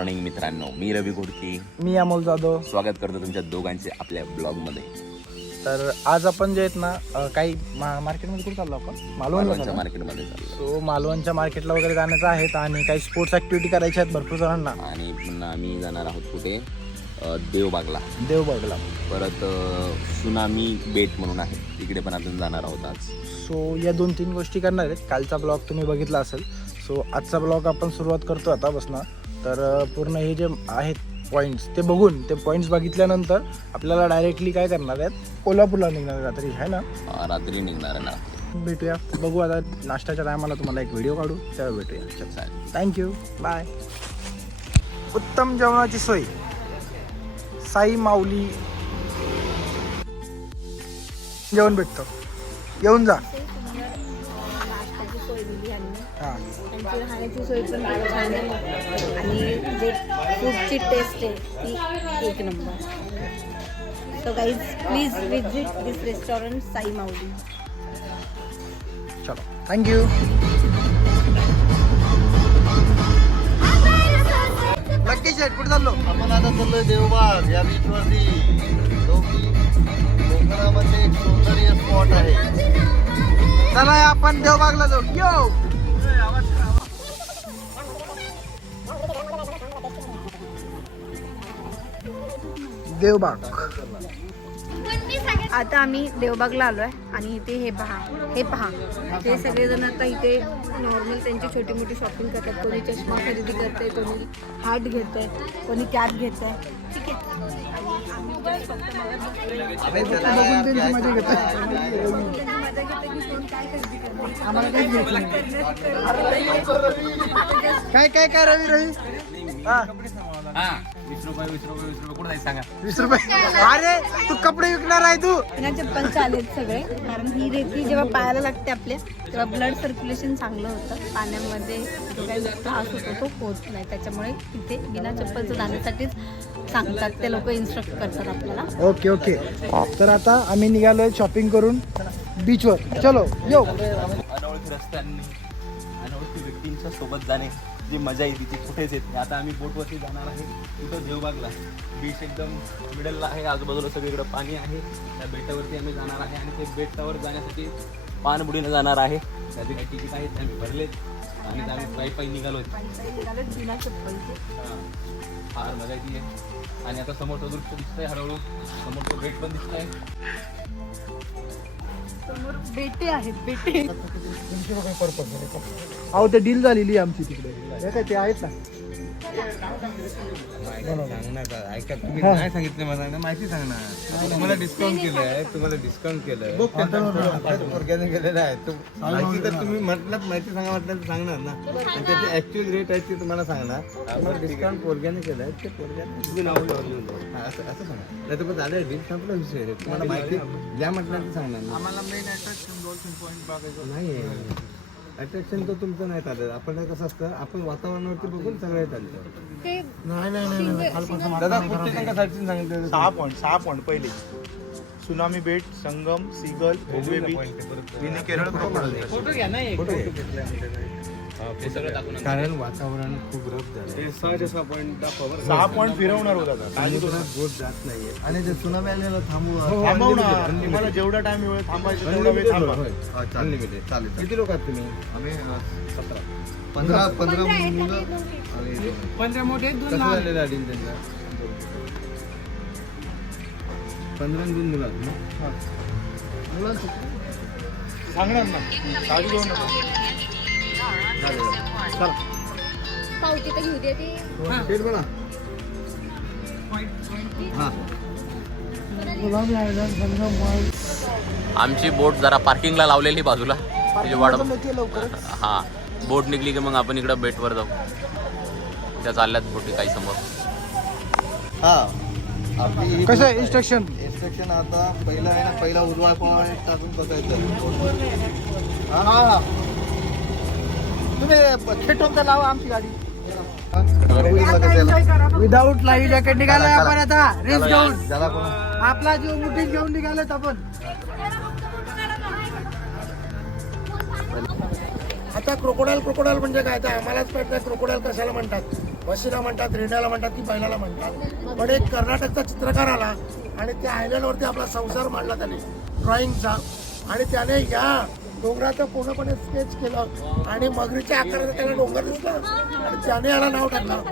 Morning मित्रांनो मी रवी घोडके. मी अमोल जाधव. स्वागत करतो तुमच्या दोघांचे आपल्या ब्लॉगमध्ये. तर आज आपण जे आहेत ना अ, काही मा- मार्केटमध्ये कुठे चाललो आपण? मालवणला मालवणच्या चाललो. मार्केटमध्ये चाललो. सो मालवणच्या मार्केटला वगैरे जाण्याचं आहेत आणि काही स्पोर्ट्स ऍक्टिव्हिटी करायच्या आहेत भरपूर जणांना. आणि पुन्हा आम्ही जाणार आहोत कुठे? अ, देवबागला. देवबागला. परत अ, सुनामी बेट म्हणून आहे. तिकडे पण आपण जाणार आहोत आज. सो या दोन तीन गोष्टी करणार आहेत. कालचा ब्लॉग तुम्ही बघितला असेल. सो आजचा ब्लॉग आपण सुरुवात करतो आता तर पूर्ण हे जे आहेत पॉईंट्स ते बघून ते पॉईंट्स बघितल्यानंतर आपल्याला डायरेक्टली काय करणार आहेत? कोल्हापूरला निघणार रात्री आहे ना? रात्री निघणार आहे ना. भेटूया. बघू आता नाश्त्याच्या टायमाला तुम्हाला एक व्हिडिओ काढू. तेव्हा भेटूया. चालेल थँक्यू बाय उत्तम जेवणाची सोय. साई माऊली. जेवण भेटतं. येऊन जा. दिली यांनी राहण्याची सोय पण खूप छान आहे आणि जे फूडची टेस्ट आहे ती एक number so guys please visit this restaurant Sai Mauli चलो थँक्यू नक्की शेट कुठे चाललो आपण आता चाललोय देवबाग या बीच वरती जो की कोकणामध्ये एक सौंदर्य स्पॉट आहे चला आपण देवबागला जाऊ. यो देवबाग. आता आम्ही देवबागला आलो आहे आणि इथे हे पहा हे पहा. ते सगळेजण आता इथे नॉर्मल त्यांची छोटी मोठी शॉपिंग करतात. कोणी चष्मा खरेदी करते कोणी हॅट घेत आहे कोणी कॅप घेत आहे. ठीक आहे काय काय काय काय रवी रवी? हा. वीस रुपये वीस रुपये वीस रुपये. कुठे जायचं सांगा? वीस रुपये. अरे तू कपडे विकणार आहे तू. बिना चप्पलचे आलेत सगळे. कारण ही रेती जेव्हा पायाला लागते आपल्या तेव्हा ब्लड सर्क्युलेशन चांगलं होतं. पाण्यामध्ये जो काही त्रास होतो तो होत नाही. त्याच्यामुळे तिथे बिना चप्पलचं जाण्यासाठीच सांगतात. ते लोक इन्स्ट्रक्ट करतात आपल्याला. Okay okay. तर आता आम्ही निघालोय शॉपिंग करून बीचवर चलो यो अनोळखी रस्त्यांनी अनोळखी व्यक्तींच्या सोबत जाणे जी मजा येते ती कुठेच येत नाही. आता आम्ही बोटवरती जाणार आहे तिथं देवबागला. बीच एकदम मिडलला आहे आजूबाजूला सगळीकडे पाणी आहे. त्या बेटावरती आम्ही जाणार आहे आणि ते बेटावर जाण्यासाठी पाणबुडीनं जाणार आहे. त्याचे काही तिकीट आहेत ते आम्ही भरलेत. आणि ते आम्ही पायी पायी हा. फार मजा येते. आहे आणि आता समोरचं दृश्य दिसतंय हळूहळू. समोर तो बेट पण दिसतंय. समोर बेटे आहेत बेटे. अहो ते डील झालेली आहे आमची तिकडे. हे काय ते आहेत ना? ऐका तुम्ही काय सांगितलं मला ना माहिती सांग ना तुम्हाला डिस्काउंट केलंय तुम्हाला डिस्काउंट केलंय. वर्गाने केलेलं आहे तू- माहिती तर तुम्ही म्हटलं माहिती सांगा म्हटलं तर सांगणार ना. आणि त्याची ऍक्च्युअल रेट आहे ते तुम्हाला सांगणार. तुम्हाला डिस्काउंट पोरग्याने केलंय ते पोरग्याने तुम्ही हा, असं असं सांगा. नाही तर पण झालं डील संपला विषय. आहे. तुम्हाला माहिती ज्या म्हटलं ते सांगणार ना. आम्हाला मेन नाही अट्रॅक्शन तर तुमचं नाही चालत. आपण कसं असतं आपण वातावरणावरती बघून सगळं चालतं. ते नाही नाही नाही दादा सांगितलं. सहा पॉईंट सहा पॉईंट पहिले. सुनामी बेट संगम सिगल भोगवे बीच विनी केरळ फोटो कारण वातावरण खूप रफ झालं. सहा पॉईंट फिरवणार होता? समुद्रात बोट जात नाहीये. आणि ते सुनामी आलेलं थांबू थांबवणार. तुम्हाला जेवढा टाइम वेळ थांबायचं तेवढा वेळ थांबा. अनलिमिटेड चालेल किती लोक आहात तुम्ही? आम्ही सतरा. पंधरा पंधरा मुलं पंधरा मोठे कसं झालेलं त्यांचा? पंधरा दोन मुलं? सांगणार ना. साधू घेऊन नको. पावती तर घेऊ दे ते शेठ बोला हा आमची बोट जरा पार्किंगला लावलेली बाजूला. म्हणजे वाढ हा. बोट निघली की मग आपण इकडं बेटवर जाऊ. त्या चालल्यात बोटी काही समोर. हा. आपली ही कसं आहे? इन्स्ट्रक्शन इन्स्ट्रक्शन आता पहिला आहे ना पहिला उजवा कोण टाकून बघायचं. हा हा हा. तुम्ही खेटून तर लावा आमची गाडी? विदाऊट लाईव्ह जॅकेट निघालाय आपण आता. रेस घेऊन. आपला जीव मुठीत घेऊन निघालेत आपण. आता क्रोकोडाईल क्रोकोडाईल म्हणजे काय? तर आम्हालाच माहीत नाही क्रोकोडाईल कशाला म्हणतात. म्हशीला म्हणतात रेड्याला म्हणतात की बैलाला म्हणतात. पण एक कर्नाटकचा चित्रकार आला आणि त्या आयलंडवरती आपला संसार मांडला त्याने. ड्रॉइंगचा आणि त्याने या डोंगराचं पूर्णपणे स्केच केलं. आणि मगरीच्या आकाराचा त्याला डोंगर दिसला. आणि त्याने याला नाव टाकलं.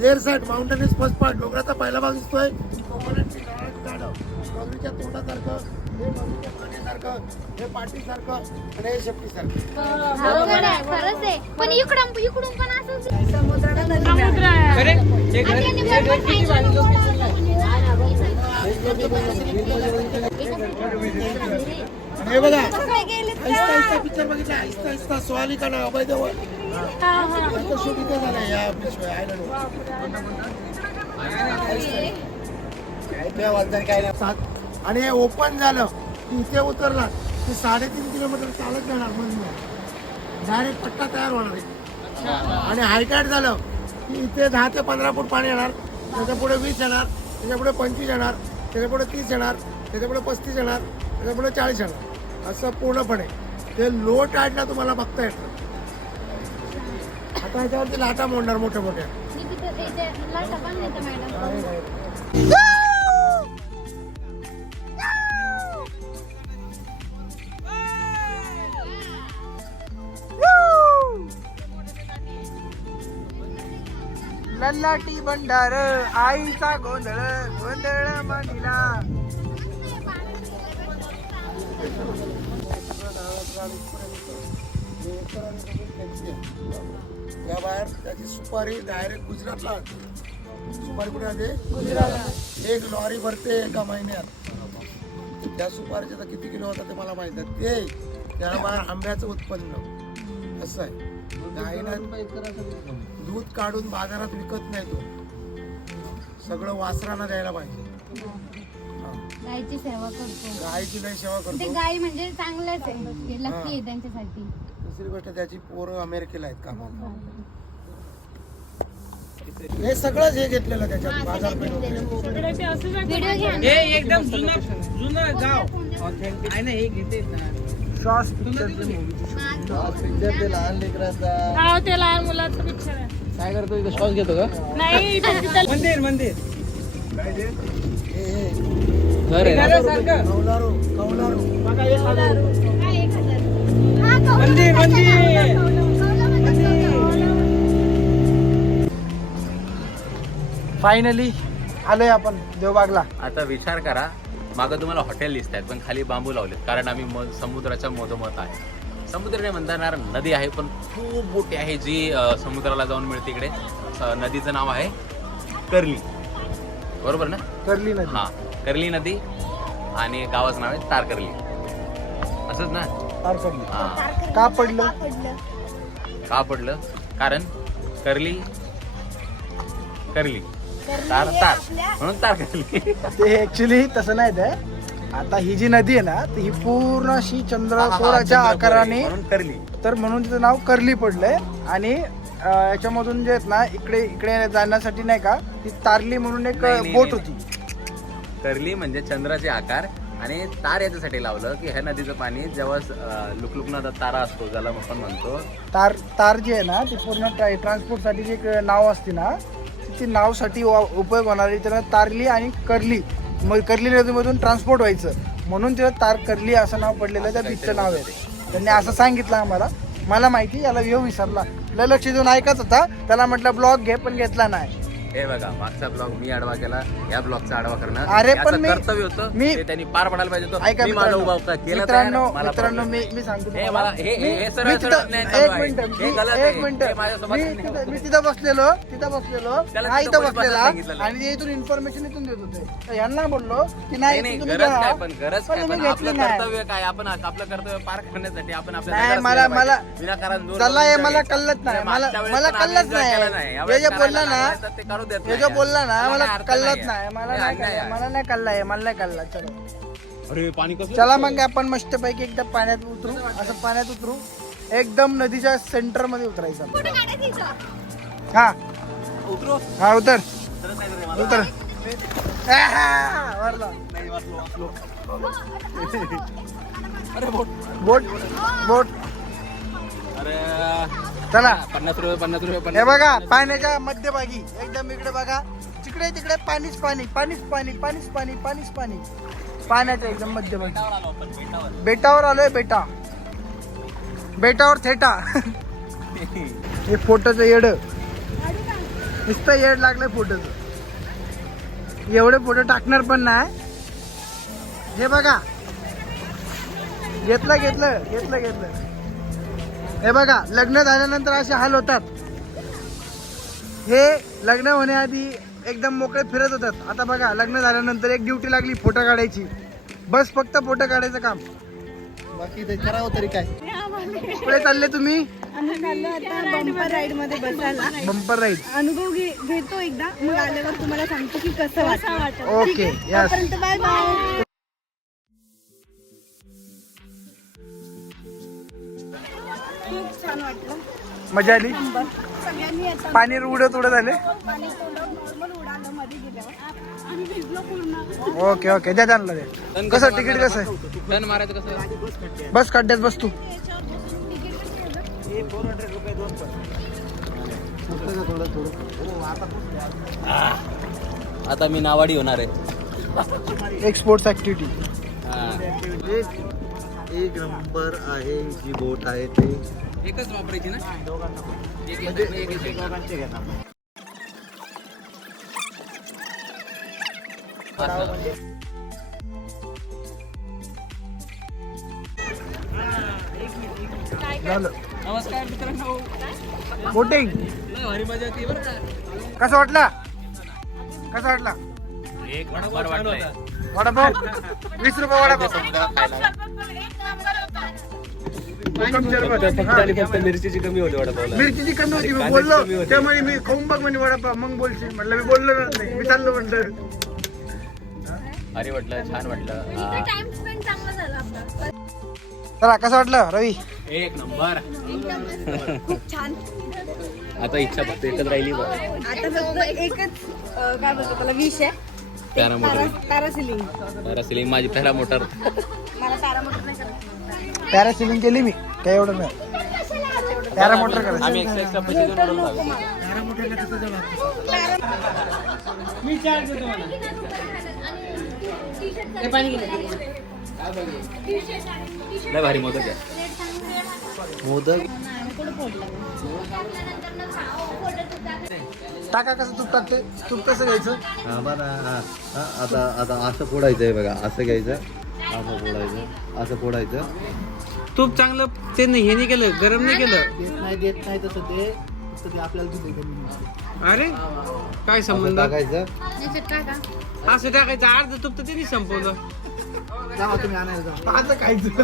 There side mountain is first part डोंगराचा पहिला भाग दिसतोय. कोकोनटची नारळाची झाडं. मगरीच्या तोंडासारखं हे मगरीच्या हे पाठीसारखं आणि हे शेपटीसारखं. अवघड आहे खरंच आहे. पण इकडून इकडून पण समुद्राला हे बघा. आहिस्ता आहिस्ता पिक्चर बघितला. आहिस्ता आहिस्ता स्वाली का ना अभय देवळ आता शूट इथे झालंय या बीच आयलंड आणि हे ओपन झालं. की इथे उतरला. की साडेतीन किलोमीटर चालत जाणार मधून डायरेक्ट पट्टा तयार होणार आहे. आणि हायटाईट झालं. की इथे दहा ते पंधरा फूट पाणी येणार. त्याच्या पुढे वीस येणार. त्याच्या पुढे पंचवीस येणार. त्याच्या पुढे तीस येणार. त्याच्या पुढे पस्तीस येणार. त्याच्या पुढे चाळीस येणार. असं पूर्णपणे ते लो टाईटला तुम्हाला बघता येतं. आता ह्याच्यावरती लाटा मोडणार मोठ्या मोठ्या लल्लाटी भंडार आईचा गोंधळ गोंधळ या बाहेर त्याची सुपारी डायरेक्ट गुजरातला. सुपारी कुठे गुजरात एक लॉरी भरते एका महिन्यात. त्या सुपारीचे तर किती किलो होता ते मला माहीत आहे ते त्या बाहेर आंब्याचं उत्पन्न. असं आहे. गाईनं दूध काढून बाजारात विकत नाही तो. सगळं वासरांना द्यायला पाहिजे. गायची सेवा करतो. गायची लय सेवा ते करतो गाय म्हणजे चांगलंच आहे. लकी आहे त्यांच्यासाठी. दुसरी गोष्ट त्याची पोरं अमेरिकेला आहेत कामाला. हे. सगळंच हे घेतलेलं त्याच्यात. बाजारपेठ वगैरे. व्हिडिओ घ्या ना. एकदम जुनं जुनं गाव. आहे ना हे घेते ना. श्वास पिक्चरचं हा ते लहान मुलाचं पिक्चर आहे. काय करतो इथं? श्वास घेतो का? नाही इथे तिथं मंदिर मंदिर. हे हे. घर आहे ना. हा. हा. फायनली आलोय आपण देवबागला. आता विचार करा मागं तुम्हाला हॉटेल दिसत आहेत पण खाली बांबू लावलेत कारण आम्ही म समुद्राच्या मधोमध आहे. समुद्र नाही म्हणता येणार नदी आहे पण खूप मोठी आहे जी अं, समुद्राला जाऊन मिळते इकडे. नदीचं नाव आहे कर्ली. बरोबर ना? करली नदी. हा. कर्ली नदी आणि गावाचं नाव आहे तारकर्ली. असंच ना? हा. का पडलं? का पडलं? कारण कर्ली कर्ली. तार तार. म्हणून तार कर्ली ते ऍक्च्युली तसं नाही ते. आता ही जी नदी आहे ना ती ही पूर्ण अशी चंद्रकोराच्या आकाराने म्हणून कर्ली. तर म्हणून तिचं नाव कर्ली पडलंय. आणि अं, याच्यामधून जे आहेत ना इकडे इकडे जाण्यासाठी नाही का ती तारली म्हणून एक नाही, नाही, बोट. होती. कर्ली म्हणजे चंद्राचे आकार आणि तार याच्यासाठी लावलं की ह्या नदीचं पाणी जेव्हा अं, लुकलुकनाचा तारा असतो ज्याला आपण म्हणतो. तार तार जी आहे ना ती पूर्ण ट्रान्सपोर्टसाठी जी एक नाव असते ना ती नावसाठी उपयोग होणारी त्याला तारली आणि कर्ली. मग कर्ली नदीमधून ट्रान्सपोर्ट व्हायचं. म्हणून तिला तार कर्ली असं नाव पडलेलं त्या बीचचं नाव आहे. त्यांनी असं सांगितलं आम्हाला. मला माहिती याला व्यव विसरला. लक्ष देऊन ऐकत होता. त्याला म्हटलं ब्लॉग घे पण घेतला नाही. हे बघा मागचा ब्लॉग मी आडवा केला या ब्लॉगचा आडवा करणं अरे, पण मी- कर्तव्य होतं मी- ते त्यांनी पार पडायला पाहिजे होतं. ऐका मी माझा उभा होता केलं मित्रांनो मला मित्रांनो problem मी नाही. मी सांगतो हे तुम्हाला. मला हे हे हे मी- सरळ मी सरळ तिथं- एक आहे. मिनिट हे मी- गलत एक. मिनिट हे माझ्यासोबत मी तिथं-. मी तिथं बसलेलो तिथं बसलेलो त्याला हा तिथं इथं बसलेला. आणि इथून इन्फॉर्मेशन इथून देत होते तर यांना बोललो की नाही नाही नाही इथून तुम्ही गरज. काय पण गरज पण काय तुम्ही पण आपलं नाही. कर्तव्य काय आपण आपलं कर्तव्य पार करण्यासाठी आपण आपल्या नाही, मला- पाहिजे. विनाकारण चला हे मला. कळलंच नाही. म्हणजे मला- मागच्या वेळेस मला पण आम्ही कळलंच enjoy नाही. केलं नाही. हे यावेळेस जे करायला बोलला ना, लागलाय तर ते करू देत हे नाही जो यार. बोलला ना मला अर्थ कळलंच नाहीये. नाही मला हे नाही कळलं आहे. मला नाही कळलंय मला नाही कळलं चलो अरे पाणी कसं चला मग आपण मस्तपैकी एकदा पाण्यात उतरू असं पाण्यात उतरू एकदम नदीच्या सेंटरमध्ये उतरायचं कुठे काढायचं इथं? हा उतरू हा उतर नाही रे मला. उतर आहा, वरला. अरे बोट बोट बोट अरे चला. पन्नास रुपये पन्नास रुपये हे पन्नास बघा पाण्याच्या मध्यभागी. एकदम इकडे बघा. तिकडे तिकडे पाणीच पाणी पाणीच पाणी पाणीच पाणी पाणीच पाणी. पाण्याच्या एकदम मध्यभागी. आलो आपण बेटावर. बेटावर आलोय बेटा. बेटावर थेटा. हे फोटोचं येड. नुसतं येड लागलंय फोटोचं. एवढे फोटो टाकणार पण नाही. हे बघा. घेतलं घेतलं घेतलं घेतलं. हे बघा लग्न झाल्यानंतर असे हाल होतात. हे लग्न होण्याआधी एकदम मोकळे फिरत होतात. आता बघा लग्न झाल्यानंतर एक ड्युटी लागली फोटो काढायची. बस फक्त फोटो काढायचं काम. बाकी ते करावं तरी काय? पुढे चालले तुम्ही? आम्ही चाललो आता बंपर राईडमध्ये बसायला. बंपर राईड अनुभव घे घेतो एकदा. मग आल्यावर तुम्हाला सांगतो की कसं वाटतं ओके यस तोपर्यंत बाय बाय खूप छान वाटलं. मजा आली? सगळ्यांनी पाणी उडत उडत आले? पाणी तोंडावर नॉर्मल उडालं मध्ये गेल्यावर. आम्ही भिजलो पूर्ण. Okay okay. द्या त्यांना दे कसं तिकीट कसं आहे? टन मारायचं कसं बस खड्ड्यात बस तू. आता मी नावाडी होणार आहे. एक स्पोर्ट्स ऍक्टिव्हिटी हा. एक नंबर आहे जी बोट आहे ते. एकच वापरायची ना? एक- असं. झालं. नमस्कार मित्रांनो. बोटिंग. भारी मजा येते बरं का? कसं वाटला? कसा वाटला? एक नंबर वाटलंय. वडापाव? वीस रुपये वडापाव. फक्त मिरचीची कमी होते वडापावला. मिरचीची कमी होती मी बोललो. त्यामुळे मी खाऊन बघ म्हणे वडापाव. मग बोलशील म्हटलं मी बोललो नाही मी चाललो म्हटलं भारी वाटलं छान वाटलं. टाइम स्पेंड चांगला झाला आपला. चला कसं वाटलं रवी? एक नंबर. खूप छान. आता इच्छा फक्त एकच राहिली बघ. आता फक्त एकच काय बोलतो त्याला विष आहे. पॅरासिलिंग. माझी पॅरा मोटर मला पॅरामोटर नाही करायचं पॅरासिलिंग केली मी काय एवढं नाही. पॅरा मोटर करायचं. आम्ही एक्स्ट्रा एक्स्ट्रा पैसे देऊन उडवून जाऊ. लय भारी मोदक आहे. मोदक? टाका कसं तूप टाकते? तूप कसं घ्यायचं? हा हा हा, आता आता असं फोडायचं आहे बघा असं घ्यायचं. असं फोडायचं असं फोडायचं तूप चांगलं ते नाही हे नाही केलं गरम नाही केलं? देत नाही देत नाही तसं ते. आपल्याला अरे काय असं संबंध? टाकायचं. असं टाकायचं अर्ध तूप तर त्यांनी संपवलं. जावा तुम्ही आणायला जा. आता खायचं.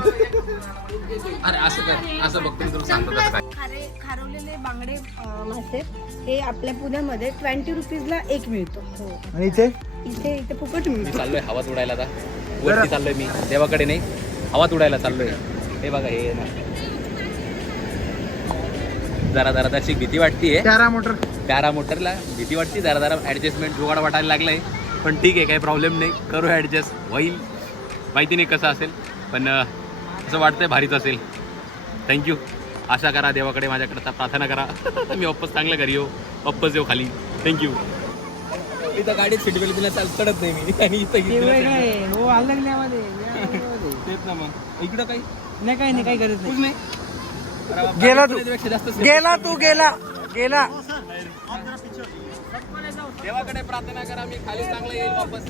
अरे असं कर असं बघतो मी तुला सांगतो कसं काय. खारे खारवलेले बांगडे अं, मासे हे आपल्या पुण्यामध्ये ट्वेंटी रुपीजला एक मिळतो. आणि इथे? इथे इथे फुकट मी मिळतो चाललोय हवात उडायला आता. वरती चाललोय मी. देवाकडे नाही. हवात उडायला चाललोय. हे बघा हे ना. जरा जरा त्याची भीती वाटतीये. Paramotor. पॅरा मोटरला भीती वाटते. जरा जरा ॲडजस्टमेंट जुगाड वाटायला लागलंय. पण ठीक आहे काही प्रॉब्लेम नाही. करू ॲडजस्ट होईल. माहिती नाही कसं असेल. पण असं वाटतंय भारीच असेल. थँक्यू आशा करा देवाकडे माझ्याकडे प्रार्थना करा. मी वापस चांगलं घरी येऊ. वापस येऊ खाली. थँक्यू इथं गाडीत सीट बेल्ट बिना चाल चढत नाही मी. आणि इथं इथं- हो अलगल्यामध्ये तेच ना मग. इकडं काही? नाही काही नाही काही गरज नाही. नाही गेला तू. पेक्षा जास्त safety. गेला तू गेला. गेला. देवाकडे प्रार्थना करा मी खाली चांगलं येईल वापस.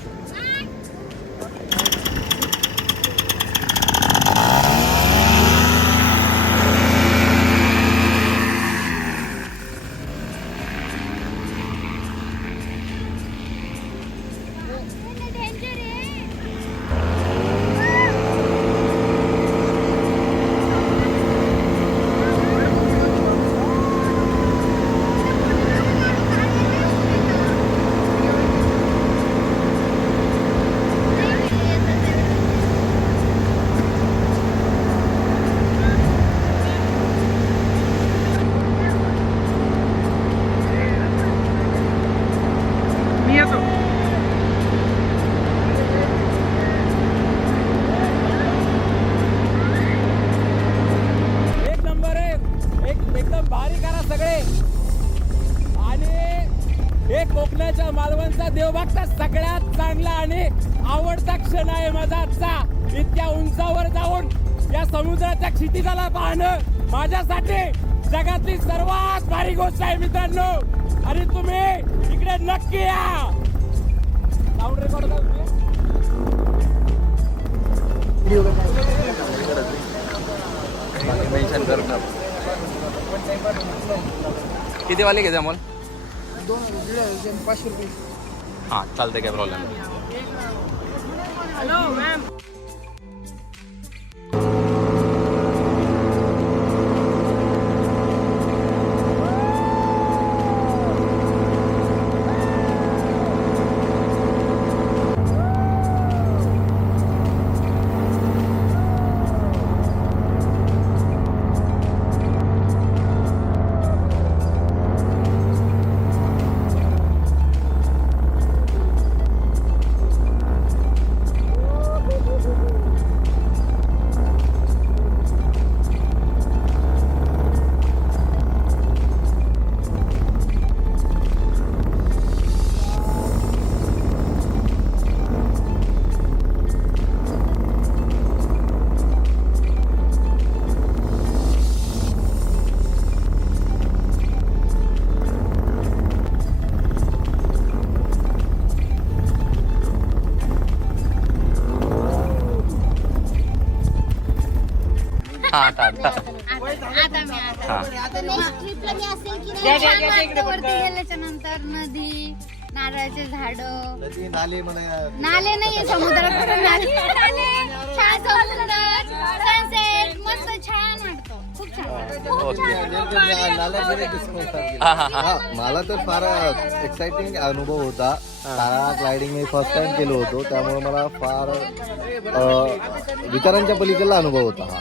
देवबागचा सगळ्यात चांगला आणि आवडता क्षण आहे माझा आजचा. इतक्या उंचावर जाऊन या समुद्राच्या क्षितिजाला पाहणं माझ्यासाठी जगातली सर्वात भारी गोष्ट आहे मित्रांनो. आणि तुम्ही इकडे नक्की या. साऊंड रेकॉर्ड मेन्शन किती वाले घेते अमोल? पाचशे रुपये. हां चालतंय काय प्रॉब्लेम हां नेक्स्ट ट्रिपला मी असेल की नाही छान वाटतं वरती गेल्याच्यानंतर नदी नारळाचे झाड. नदी नाले म्हणा नाले नाहीये समुद्रात कुठं नाले नाले छान समुद्र सनसेट मस्त छान वाटतो. खूप छान वाटतं. खूप छान वाटतं. हा मला तर फार एक्साइटिंग अनुभव होता. पॅरा ग्लायडिंग मी फर्स्ट टाइम केलो होतो. त्यामुळे मला फार विचारांच्या पलीकडला अनुभव होता हा.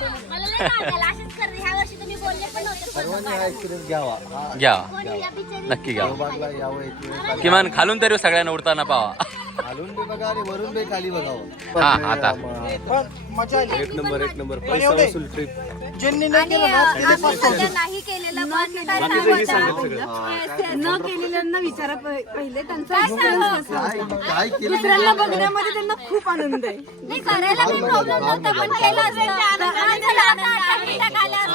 सर्वांनी हा एक्सपिरियन्स घ्यावा. हा नक्की यावं किमान खालून तरी सगळ्यांना उडताना पावा. खालून बी बघा आणि वरून बी खाली बघावं हा, आता. पण मजा आली. एक नंबर एक नंबर. पण एवढे. ज्यांनी नाही आणि केलं ना अ, आम्ही सध्या नाही केलेलं पण काय सांगता? न केलेल्यांना विचारा प- पहिले त्यांचा काय सांगू? काय काय केलं दुसऱ्यांना बघण्यामध्ये त्यांना खूप आनंद आहे. नाही करायला काही प्रॉब्लेम नव्हता पण केलं असतं. आणि चला आता आठ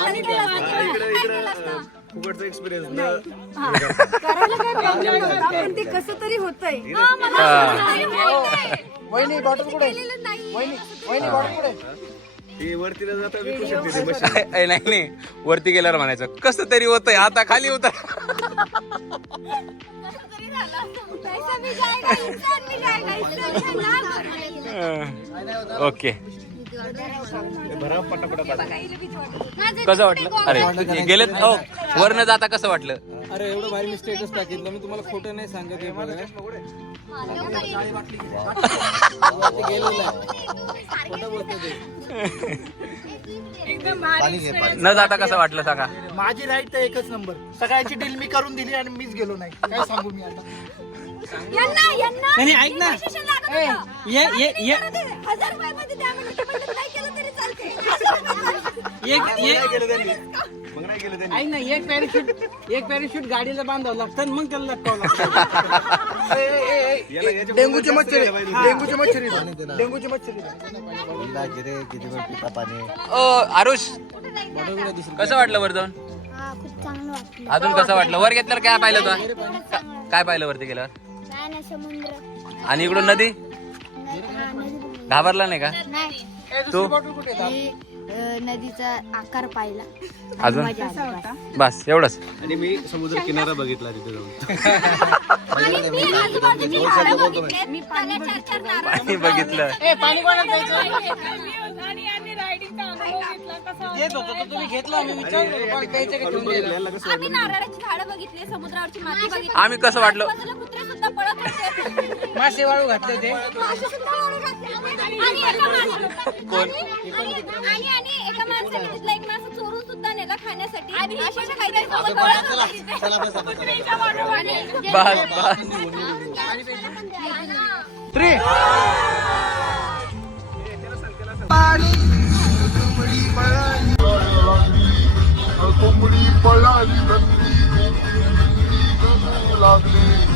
मिनिटं खाल्लं असतं आणि केलं असतं. काय केलं असतं? हा. करायला काही प्रॉब्लेम नव्हता पण ते कसं तरी होतंय. हा, मला असं तरी माहितीये. वहिनी बॉटल कुठे? केलेलं नाही. वहिनी वहिनी बॉटल कुठे? ए, नाही नाही. वरती गेल्यावर म्हणायचं कसं तरी होतंय? आता खाली उतर. कसं तरी झालं असतं. पैसा छान. ओके. कसं वाटलं? अरे गेलेत हो? वरनं जाता कसं वाटलं? अरे एवढं भारी मी स्टेटस टाकितलं मी तुम्हाला खोटं नाही सांगत आहे. हा, न जाता कसं वाटलं सांगा? माझी राईट तर एकच नंबर सगळ्याची डील मी करून दिली आणि मीच गेलो नाही. काय सांगू मी आता? यांना यांना? नाही, नाही, ऐक ना. registration लागत होतं. ये ये ये. हजार रुपयामध्ये नाही केलं तरी चालते एक ऐक ना एक पॅराशूट एक पॅराशूट गाडीला बांधावं लागतं आणि मग त्याला लटकावं लागतं. डेंगूची मच्छर. डेंगूची मच्छर. डेंगूची आरुष कसं वाटलं वर जाऊन हा खूप चांगलं वाटलं. अजून कसं वाटलं? वर घेतल्यावर काय पाहिलं तू काय पाहिलं वरती गेल्यावर? नाही समुद्र आणि इकडून नदी? हा, नदी घाबरला नाही का? नाही. तू? अ, नदीचा आकार पाहिला. अजून? बस. एवढंच. आणि मी समुद्र किनारा बघितला तिथे जाऊन. आणि मी पाणी बघितलं. आणि यांनी रायडिंगचा अनुभव घेतला. कसा येत होतं तर तुम्ही घेतलं आम्ही विचारलं मला प्यायचं का ठेवून द्यायला? आम्ही नारळाची झाडं बघितली समुद्रावरची माती बघितली. आम्ही कसं वाटलं? कुत्रे पळत होते. मासे वाळू घातले ते मासे सुद्धा वाळू घातले. आणि एका माणसाने- आणि- आणि- आणि आणि एका माणसाने तिथला एक मासा चोरून सुद्धा नेला खाण्यासाठी. आणि अशा अशा काहीतरी सोबत पळत होते. आणि- बस बस. Three. कोंबडी पळाली लागली लागली.